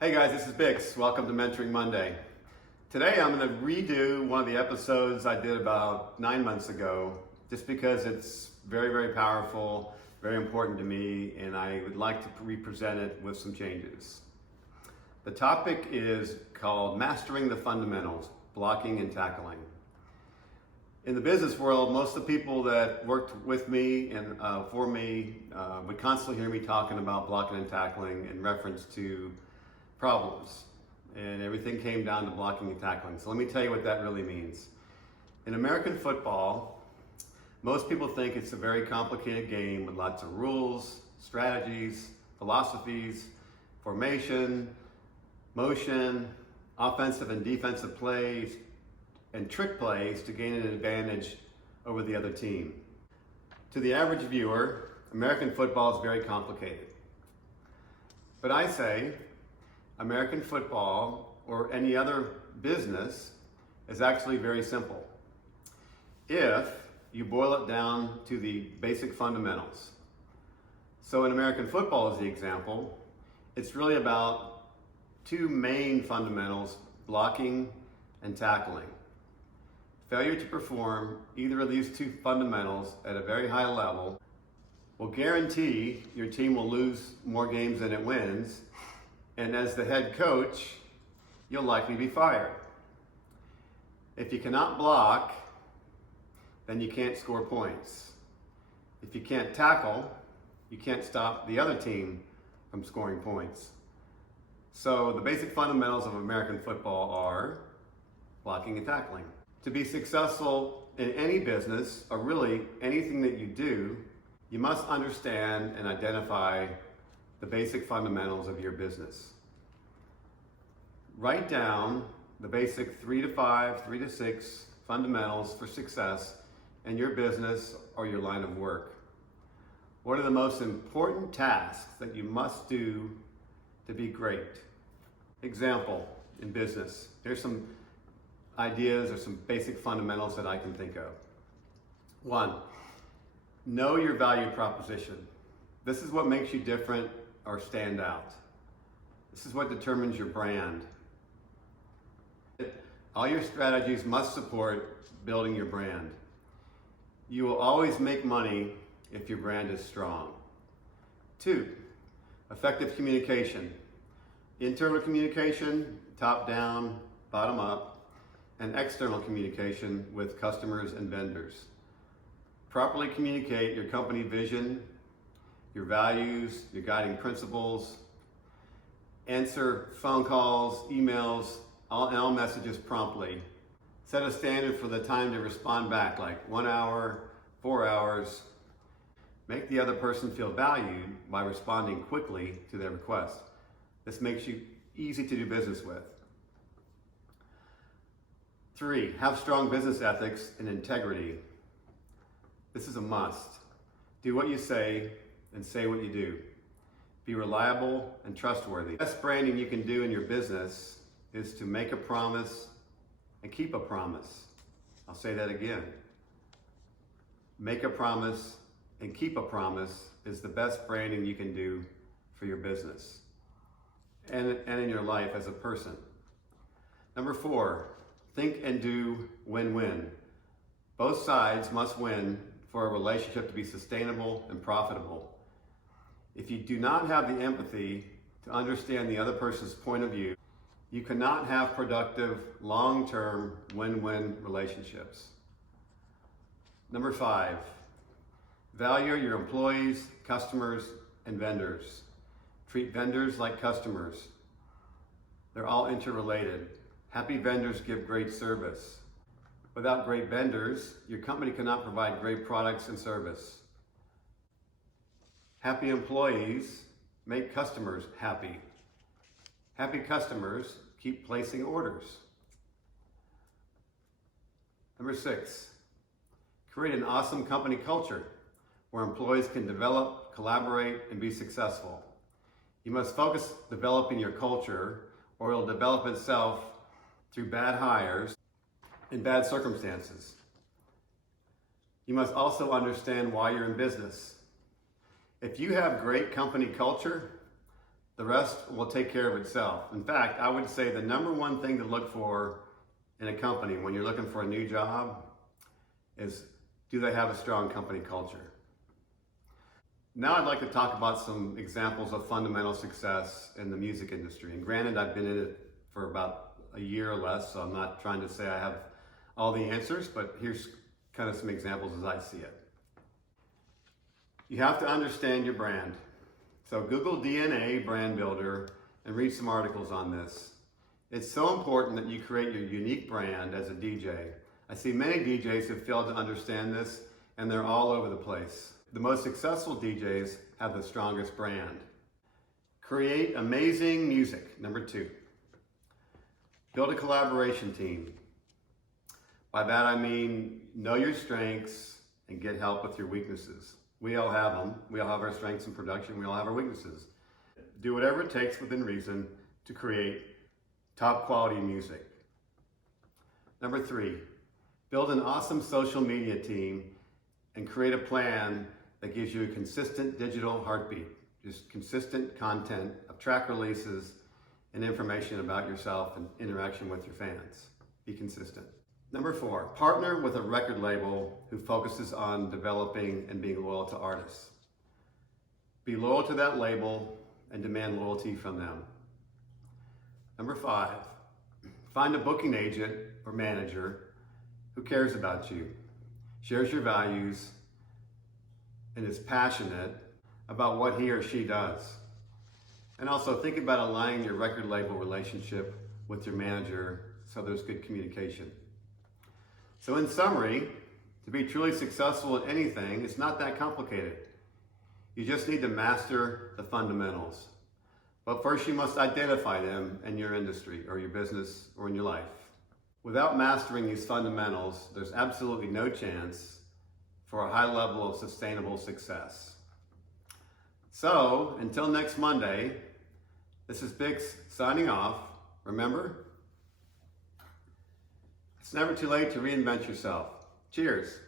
Hey guys, this is Bix. Welcome to Mentoring Monday. Today I'm going to redo one of the episodes I did about 9 months ago, just because it's very, very powerful, very important to me, and I would like to represent it with some changes. The topic is called Mastering the Fundamentals, Blocking and Tackling. In the business world, most of the people that worked with me and for me would constantly hear me talking about blocking and tackling in reference to problems, and everything came down to blocking and tackling. So let me tell you what that really means. In American football, most people think it's a very complicated game with lots of rules, strategies, philosophies, formation, motion, offensive and defensive plays, and trick plays to gain an advantage over the other team. To the average viewer, American football is very complicated. But I say, American football, or any other business, is actually very simple if you boil it down to the basic fundamentals. So in American football, as the example, it's really about two main fundamentals: blocking and tackling. Failure to perform either of these two fundamentals at a very high level will guarantee your team will lose more games than it wins, and as the head coach, you'll likely be fired. If you cannot block, then you can't score points. If you can't tackle, you can't stop the other team from scoring points. So the basic fundamentals of American football are blocking and tackling. To be successful in any business, or really anything that you do, you must understand and identify the basic fundamentals of your business. Write down the basic 3 to 5, 3 to 6 fundamentals for success in your business or your line of work. What are the most important tasks that you must do to be great? Example, in business, here's some ideas or some basic fundamentals that I can think of. 1, know your value proposition. This is what makes you different or stand out. This is what determines your brand. All your strategies must support building your brand. You will always make money if your brand is strong. 2, effective communication. Internal communication, top down, bottom up, and external communication with customers and vendors. Properly communicate your company vision, your values, your guiding principles. Answer phone calls, emails, all messages promptly. Set a standard for the time to respond back, like 1 hour, 4 hours. Make the other person feel valued by responding quickly to their request. This makes you easy to do business with. 3, have strong business ethics and integrity. This is a must. Do what you say and say what you do. Be reliable and trustworthy. The best branding you can do in your business is to make a promise and keep a promise. I'll say that again. Make a promise and keep a promise is the best branding you can do for your business and in your life as a person. Number 4, think and do win-win. Both sides must win for a relationship to be sustainable and profitable. If you do not have the empathy to understand the other person's point of view, you cannot have productive, long-term, win-win relationships. Number 5, value your employees, customers, and vendors. Treat vendors like customers. They're all interrelated. Happy vendors give great service. Without great vendors, your company cannot provide great products and service. Happy employees make customers happy. Happy customers keep placing orders. Number 6, create an awesome company culture where employees can develop, collaborate, and be successful. You must focus developing your culture, or it'll develop itself through bad hires and bad circumstances. You must also understand why you're in business. If you have great company culture, The rest will take care of itself. In fact, I would say the number one thing to look for in a company when you're looking for a new job is, do they have a strong company culture? Now I'd like to talk about some examples of fundamental success in the music industry. And granted, I've been in it for about a year or less, so I'm not trying to say I have all the answers, but here's kind of some examples as I see it. You have to understand your brand. So Google DNA Brand Builder and read some articles on this. It's so important that you create your unique brand as a DJ. I see many DJs have failed to understand this, and they're all over the place. The most successful DJs have the strongest brand. Create amazing music, number 2. Build a collaboration team. By that I mean know your strengths and get help with your weaknesses. We all have them. We all have our strengths in production. We all have our weaknesses. Do whatever it takes within reason to create top quality music. Number 3, build an awesome social media team and create a plan that gives you a consistent digital heartbeat. Just consistent content of track releases and information about yourself and interaction with your fans. Be consistent. Number 4, partner with a record label who focuses on developing and being loyal to artists. Be loyal to that label and demand loyalty from them. Number 5, find a booking agent or manager who cares about you, shares your values, and is passionate about what he or she does. And also think about aligning your record label relationship with your manager so there's good communication. So in summary, to be truly successful at anything, it's not that complicated. You just need to master the fundamentals. But first you must identify them in your industry or your business or in your life. Without mastering these fundamentals, there's absolutely no chance for a high level of sustainable success. So until next Monday, this is Bix signing off. Remember, it's never too late to reinvent yourself. Cheers.